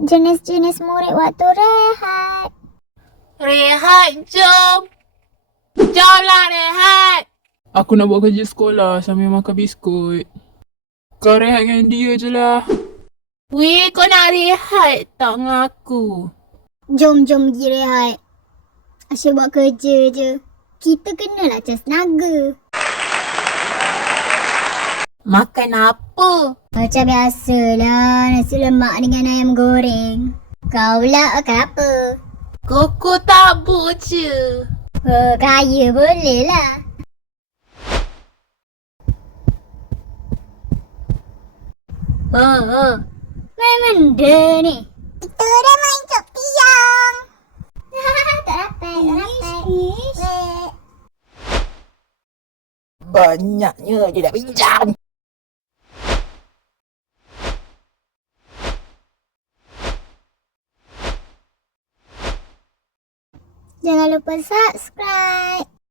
jenis-jenis murid waktu rehat. Rehat, jom. Jomlah rehat. Aku nak buat kerja sekolah sambil makan biskut. Kau rehat dengan dia je lah. Weh, kau nak rehat tak dengan aku? Jom pergi rehat. Asyik buat kerja je. Kita kenalah cas naga. Makan apa? Macam biasalah, nasi lemak dengan ayam goreng. Kau pula makan apa? Koko tabur je. Oh, kaya boleh lah. Main benda ni. Kita dah main cok piang. Tak dapat. Banyaknya dia dah pinjam. Jangan lupa subscribe.